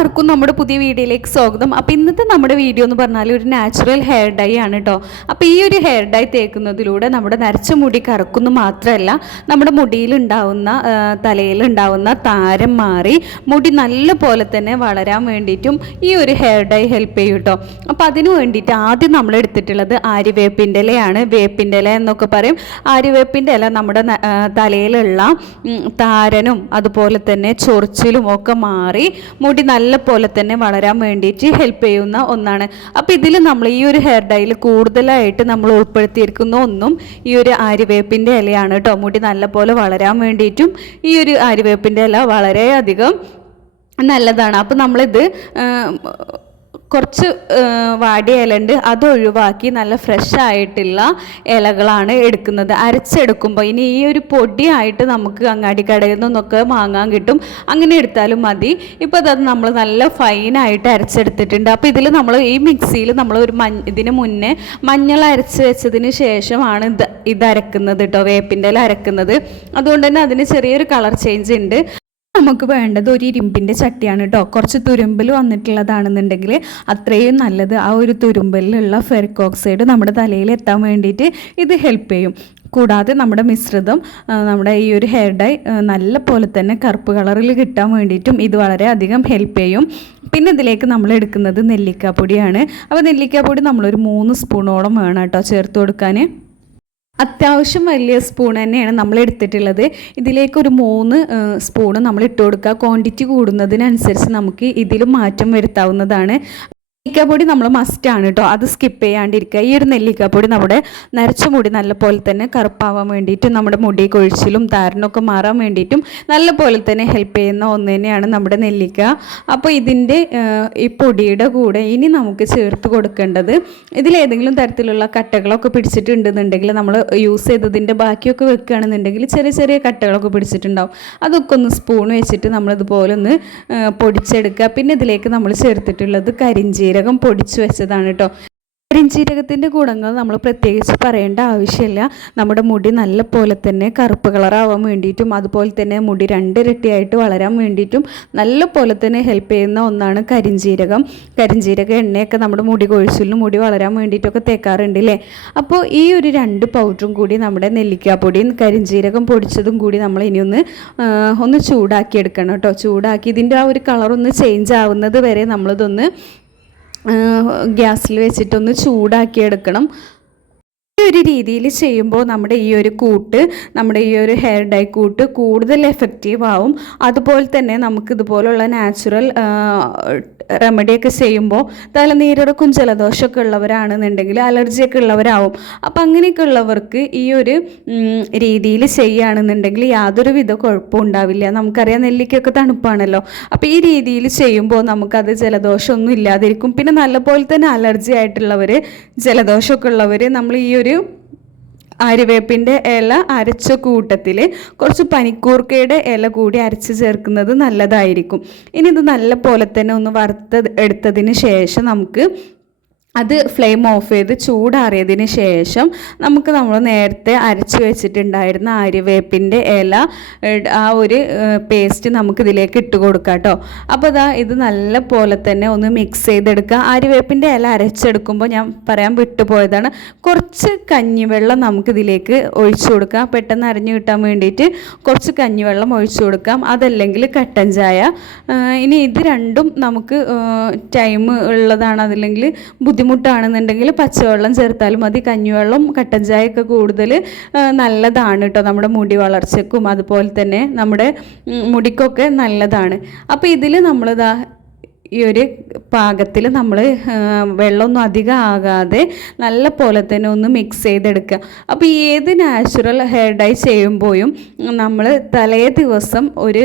എല്ലാവർക്കും നമ്മുടെ പുതിയ വീഡിയോയിലേക്ക് സ്വാഗതം. അപ്പോൾ ഇന്നത്തെ നമ്മുടെ വീഡിയോ എന്ന് പറഞ്ഞാൽ ഒരു നാച്ചുറൽ ഹെയർ ഡൈ ആണ് കേട്ടോ. അപ്പോൾ ഈ ഒരു ഹെയർ ഡൈ തേക്കുന്നതിലൂടെ നമ്മുടെ നരച്ച മുടി കറക്കുന്നു മാത്രമല്ല, നമ്മുടെ മുടിയിലുണ്ടാവുന്ന തലയിലുണ്ടാവുന്ന താരം മാറി മുടി നല്ല പോലെ തന്നെ വളരാൻ വേണ്ടിയിട്ടും ഈ ഒരു ഹെയർ ഡൈ ഹെൽപ്പ് ചെയ്യും കേട്ടോ. അപ്പോൾ അതിന് വേണ്ടിയിട്ട് ആദ്യം നമ്മൾ എടുത്തിട്ടുള്ളത് ആര്യവേപ്പിൻ്റെ ഇലയാണ്. വേപ്പിൻ്റെ ഇല എന്നൊക്കെ പറയും. ആര്യവേപ്പിൻ്റെ ഇല നമ്മുടെ തലയിലുള്ള താരനും അതുപോലെ തന്നെ ചൊറിച്ചിലും ഒക്കെ മാറി മുടി നല്ല പോലെ തന്നെ വളരാൻ വേണ്ടിയിട്ട് ഹെൽപ്പ് ചെയ്യുന്ന ഒന്നാണ്. അപ്പോൾ ഇതിൽ നമ്മൾ ഈ ഒരു ഹെയർ ഡൈയിൽ കൂടുതലായിട്ട് നമ്മൾ ഉൾപ്പെടുത്തിയിരിക്കുന്ന ഒന്നും ഈ ഒരു ആര്യവേപ്പിൻ്റെ ഇലയാണ് കേട്ടോ. മുടി നല്ല പോലെ വളരാൻ വേണ്ടിയിട്ടും ഈ ഒരു ആര്യവേപ്പിൻ്റെ ഇല വളരെയധികം നല്ലതാണ്. അപ്പോൾ നമ്മളിത് കുറച്ച് വാടിയ ഇലയുണ്ട്, അത് ഒഴിവാക്കി നല്ല ഫ്രഷ് ആയിട്ടുള്ള ഇലകളാണ് എടുക്കുന്നത്. അരച്ചെടുക്കുമ്പോൾ ഇനി ഈ ഒരു പൊടിയായിട്ട് നമുക്ക് അങ്ങാടി കടയിൽ നിന്നൊക്കെ വാങ്ങാൻ കിട്ടും, അങ്ങനെ എടുത്താലും മതി. ഇപ്പോൾ അത് നമ്മൾ നല്ല ഫൈനായിട്ട് അരച്ചെടുത്തിട്ടുണ്ട്. അപ്പോൾ ഇതിൽ നമ്മൾ ഈ മിക്സിയിൽ നമ്മൾ ഒരു ഇതിന് മുന്നേ മഞ്ഞൾ അരച്ച് വെച്ചതിന് ശേഷമാണ് ഇത് അരക്കുന്നത് കേട്ടോ, വേപ്പിൻ്റെ ഇല അരക്കുന്നത്. അതുകൊണ്ട് തന്നെ അതിന് ചെറിയൊരു കളർ ചേഞ്ച് ഉണ്ട്. നമുക്ക് വേണ്ടത് ഒരു ഇരുമ്പിൻ്റെ ചട്ടിയാണ് കേട്ടോ. കുറച്ച് തുരുമ്പൽ വന്നിട്ടുള്ളതാണെന്നുണ്ടെങ്കിൽ അത്രയും നല്ലത്. ആ ഒരു തുരുമ്പലിലുള്ള ഫെറിക് ഓക്സൈഡ് നമ്മുടെ തലയിൽ എത്താൻ വേണ്ടിയിട്ട് ഇത് ഹെൽപ്പ് ചെയ്യും. കൂടാതെ നമ്മുടെ മിശ്രിതം നമ്മുടെ ഈ ഒരു ഹെയർ ഡൈ നല്ല പോലെ തന്നെ കറുപ്പ് കളറിൽ കിട്ടാൻ വേണ്ടിയിട്ടും ഇത് വളരെയധികം ഹെൽപ്പ് ചെയ്യും. പിന്നെ ഇതിലേക്ക് നമ്മൾ എടുക്കുന്നത് നെല്ലിക്കാപ്പൊടിയാണ്. അപ്പോൾ നെല്ലിക്കാപ്പൊടി നമ്മളൊരു 3 സ്പൂണോളം വേണം കേട്ടോ ചേർത്ത് കൊടുക്കാൻ. അത്യാവശ്യം വലിയ സ്പൂൺ തന്നെയാണ് നമ്മൾ എടുത്തിട്ടുള്ളത്. ഇതിലേക്കൊരു 3 സ്പൂണ് നമ്മൾ ഇട്ട് കൊടുക്കുക. ക്വാണ്ടിറ്റി കൂടുന്നതിനനുസരിച്ച് നമുക്ക് ഇതിലും മാറ്റം വരുത്താവുന്നതാണ്. നെല്ലിക്കാപ്പൊടി നമ്മൾ മസ്റ്റാണ് കേട്ടോ, അത് സ്കിപ്പ് ചെയ്യാണ്ടിരിക്കുക. ഈ ഒരു നെല്ലിക്കാപ്പൊടി നമ്മുടെ നരച്ച മുടി നല്ല പോലെ തന്നെ കറുപ്പാവാൻ വേണ്ടിയിട്ടും നമ്മുടെ മുടി കൊഴിച്ചിലും താരനൊക്കെ മാറാൻ വേണ്ടിയിട്ടും നല്ല പോലെ തന്നെ ഹെൽപ്പ് ചെയ്യുന്ന ഒന്ന് തന്നെയാണ് നമ്മുടെ നെല്ലിക്ക. അപ്പോൾ ഇതിൻ്റെ ഈ പൊടിയുടെ കൂടെ ഇനി നമുക്ക് ചേർത്ത് കൊടുക്കേണ്ടത്, ഇതിലേതെങ്കിലും തരത്തിലുള്ള കട്ടകളൊക്കെ പിടിച്ചിട്ടുണ്ടെന്നുണ്ടെങ്കിൽ നമ്മൾ യൂസ് ചെയ്തതിൻ്റെ ബാക്കിയൊക്കെ വെക്കുകയാണെന്നുണ്ടെങ്കിൽ ചെറിയ ചെറിയ കട്ടകളൊക്കെ പിടിച്ചിട്ടുണ്ടാവും. അതൊക്കെ ഒന്ന് സ്പൂൺ വെച്ചിട്ട് നമ്മളിതുപോലെ ഒന്ന് പൊടിച്ചെടുക്കുക. പിന്നെ ഇതിലേക്ക് നമ്മൾ ചേർത്തിട്ടുള്ളത് കരിഞ്ചീരകം പൊടിച്ചു വെച്ചതാണ് കേട്ടോ. കരിഞ്ചീരകത്തിൻ്റെ ഗുണങ്ങൾ നമ്മൾ പ്രത്യേകിച്ച് പറയേണ്ട ആവശ്യമില്ല. നമ്മുടെ മുടി നല്ല പോലെ തന്നെ കറുപ്പ് കളറാവാൻ വേണ്ടിയിട്ടും അതുപോലെ തന്നെ മുടി 2 ഇരട്ടിയായിട്ട് വളരാൻ വേണ്ടിയിട്ടും നല്ല പോലെ തന്നെ ഹെൽപ്പ് ചെയ്യുന്ന ഒന്നാണ് കരിഞ്ചീരകം. കരിഞ്ചീരക എണ്ണയൊക്കെ നമ്മുടെ മുടി കൊഴിച്ചിലും മുടി വളരാൻ വേണ്ടിയിട്ടൊക്കെ തേക്കാറുണ്ട് അല്ലേ. അപ്പോൾ ഈ ഒരു 2 പൗഡറും കൂടി നമ്മുടെ നെല്ലിക്കാപ്പൊടിയും കരിഞ്ചീരകം പൊടിച്ചതും കൂടി നമ്മൾ ഇനി ഒന്ന് ചൂടാക്കി എടുക്കണം കേട്ടോ. ചൂടാക്കി ഇതിൻ്റെ ആ ഒരു കളറൊന്ന് ചേഞ്ച് ആവുന്നത് വരെ നമ്മളിതൊന്ന് ഗ്യാസിൽ വെച്ചിട്ടൊന്ന് ചൂടാക്കി എടുക്കണം. ഈ ഒരു രീതിയിൽ ചെയ്യുമ്പോൾ നമ്മുടെ ഈ ഒരു കൂട്ട്, നമ്മുടെ ഈ ഒരു ഹെയർ ഡൈ കൂട്ട് കൂടുതൽ എഫക്റ്റീവ് ആവും. അതുപോലെ തന്നെ നമുക്കിതുപോലുള്ള നാച്ചുറൽ റെമഡിയൊക്കെ ചെയ്യുമ്പോൾ തലനീരിറക്കും ജലദോഷമൊക്കെ ഉള്ളവരാണെന്നുണ്ടെങ്കിൽ അലർജിയൊക്കെ ഉള്ളവരാവും. അപ്പം അങ്ങനെയൊക്കെ ഉള്ളവർക്ക് ഈ ഒരു രീതിയിൽ ചെയ്യുകയാണെന്നുണ്ടെങ്കിൽ യാതൊരുവിധ കുഴപ്പവും ഉണ്ടാവില്ല. നമുക്കറിയാം നെല്ലിക്കൊക്കെ തണുപ്പാണല്ലോ. അപ്പോൾ ഈ രീതിയിൽ ചെയ്യുമ്പോൾ നമുക്കത് ജലദോഷമൊന്നും ഇല്ലാതിരിക്കും. പിന്നെ നല്ലപോലെ തന്നെ അലർജി ആയിട്ടുള്ളവർ, ജലദോഷമൊക്കെ ഉള്ളവർ നമ്മൾ ഈ ഒരു ആര്യവേപ്പിൻ്റെ ഇല അരച്ച കൂട്ടത്തിൽ കുറച്ച് പനിക്കൂർക്കയുടെ ഇല കൂടി അരച്ച് ചേർക്കുന്നത് നല്ലതായിരിക്കും. ഇനി ഇത് നല്ല പോലെ തന്നെ ഒന്ന് എടുത്തതിന് ശേഷം നമുക്ക് അത് ഫ്ലെയിം ഓഫ് ചെയ്ത് ചൂടാറിയതിന് ശേഷം നമുക്ക് നമ്മൾ നേരത്തെ അരച്ച് വെച്ചിട്ടുണ്ടായിരുന്ന ആര്യവേപ്പിൻ്റെ ഇല ആ ഒരു പേസ്റ്റ് നമുക്കിതിലേക്ക് ഇട്ട് കൊടുക്കാം കേട്ടോ. അപ്പോൾ ഇത് നല്ല പോലെ തന്നെ ഒന്ന് മിക്സ് ചെയ്തെടുക്കുക. ആര്യവേപ്പിൻ്റെ ഇല അരച്ചെടുക്കുമ്പോൾ ഞാൻ പറയാൻ വിട്ടുപോയതാണ്, കുറച്ച് കഞ്ഞിവെള്ളം നമുക്കിതിലേക്ക് ഒഴിച്ചു കൊടുക്കാം. പെട്ടെന്ന് അരഞ്ഞു കിട്ടാൻ വേണ്ടിയിട്ട് കുറച്ച് കഞ്ഞിവെള്ളം ഒഴിച്ചു കൊടുക്കാം, അതല്ലെങ്കിൽ കട്ടൻ ചായ. ഇനി ഇത് രണ്ടും നമുക്ക് ടൈം ഉള്ളതാണ്, അതല്ലെങ്കിൽ ബുദ്ധിമുട്ടാണെന്നുണ്ടെങ്കിൽ പച്ചവെള്ളം ചേർത്താലും മതി. കഞ്ഞിവെള്ളം കട്ടൻ ചായയൊക്കെ കൂടുതൽ നല്ലതാണ് കേട്ടോ, നമ്മുടെ മുടി വളർച്ചയ്ക്കും അതുപോലെ തന്നെ നമ്മുടെ മുടിക്കൊക്കെ നല്ലതാണ്. അപ്പോൾ ഇതിൽ നമ്മളിതാ ഈ ഒരു പാകത്തിൽ നമ്മൾ വെള്ളമൊന്നും അധികം ആകാതെ നല്ല പോലെ തന്നെ ഒന്ന് മിക്സ് ചെയ്തെടുക്കുക. അപ്പോൾ ഏത് നാച്ചുറൽ ഹെയർ ഡൈ ചെയ്യുമ്പോഴും നമ്മൾ തലേ ദിവസം ഒരു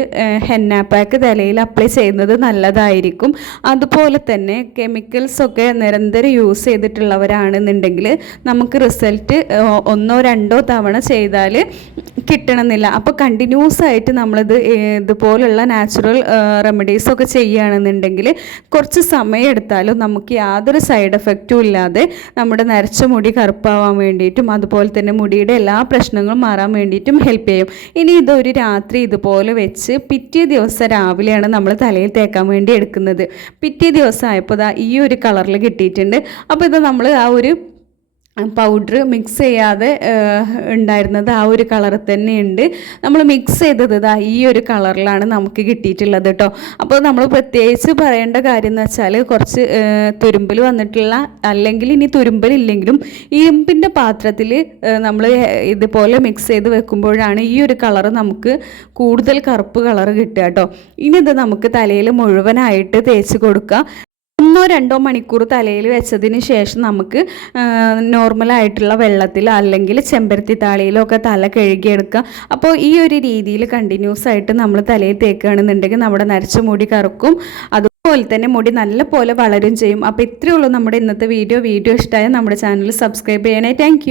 ഹെന്ന പാക്ക് തലയിൽ അപ്ലൈ ചെയ്യുന്നത് നല്ലതായിരിക്കും. അതുപോലെ തന്നെ കെമിക്കൽസൊക്കെ നിരന്തരം യൂസ് ചെയ്തിട്ടുള്ളവരാണെന്നുണ്ടെങ്കിൽ നമുക്ക് റിസൾട്ട് 1 or 2 തവണ ചെയ്താൽ കിട്ടണമെന്നില്ല. അപ്പോൾ കണ്ടിന്യൂസ് ആയിട്ട് നമ്മളിത് ഇതുപോലുള്ള നാച്ചുറൽ റെമഡീസൊക്കെ ചെയ്യുകയാണെന്നുണ്ടെങ്കിൽ കുറച്ച് സമയം എടുത്താലും നമുക്ക് യാതൊരു സൈഡ് എഫക്റ്റും ഇല്ലാതെ നമ്മുടെ നരച്ച മുടി കറുപ്പാവാൻ വേണ്ടിയിട്ടും അതുപോലെ തന്നെ മുടിയുടെ എല്ലാ പ്രശ്നങ്ങളും മാറാൻ വേണ്ടിയിട്ടും ഹെൽപ്പ് ചെയ്യും. ഇനി ഇതൊരു രാത്രി ഇതുപോലെ വെച്ച് പിറ്റേ ദിവസം രാവിലെയാണ് നമ്മൾ തലയിൽ തേക്കാൻ വേണ്ടി എടുക്കുന്നത്. പിറ്റേ ദിവസം ആയപ്പോൾ ഈ ഒരു കളറിൽ കിട്ടിയിട്ടുണ്ട്. അപ്പോൾ ഇത് നമ്മൾ ആ ഒരു പൗഡർ മിക്സ് ചെയ്യാതെ ഉണ്ടായിരുന്നത് ആ ഒരു കളറിൽ തന്നെയുണ്ട്. നമ്മൾ മിക്സ് ചെയ്തത് ഈ ഒരു കളറിലാണ് നമുക്ക് കിട്ടിയിട്ടുള്ളത് കേട്ടോ. അപ്പോൾ നമ്മൾ പ്രത്യേകിച്ച് പറയേണ്ട കാര്യം എന്ന് വെച്ചാൽ കുറച്ച് തുരുമ്പൽ വന്നിട്ടുള്ള, അല്ലെങ്കിൽ ഇനി തുരുമ്പലില്ലെങ്കിലും ഇരുമ്പിൻ്റെ പാത്രത്തിൽ നമ്മൾ ഇതുപോലെ മിക്സ് ചെയ്ത് വെക്കുമ്പോഴാണ് ഈ ഒരു കളറ് നമുക്ക് കൂടുതൽ കറുപ്പ് കളറ് കിട്ടുക കേട്ടോ. ഇനി ഇത് നമുക്ക് തലയിൽ മുഴുവനായിട്ട് തേച്ച് കൊടുക്കാം. 1-2 മണിക്കൂർ തലയിൽ വെച്ചതിന് ശേഷം നമുക്ക് നോർമലായിട്ടുള്ള വെള്ളത്തിൽ അല്ലെങ്കിൽ ചെമ്പരത്തി താളിയിലോ ഒക്കെ തല കഴുകിയെടുക്കുക. അപ്പോൾ ഈ ഒരു രീതിയിൽ കണ്ടിന്യൂസ് ആയിട്ട് നമ്മൾ തലയിൽ തേക്കുകയാണെന്നുണ്ടെങ്കിൽ നമ്മുടെ നരച്ച മുടി കറുക്കും, അതുപോലെ തന്നെ മുടി നല്ല പോലെ വളരും ചെയ്യും. അപ്പോൾ ഇത്രയേ ഉള്ളൂ നമ്മുടെ ഇന്നത്തെ വീഡിയോ ഇഷ്ടമായ നമ്മുടെ ചാനൽ സബ്സ്ക്രൈബ് ചെയ്യണേ. താങ്ക്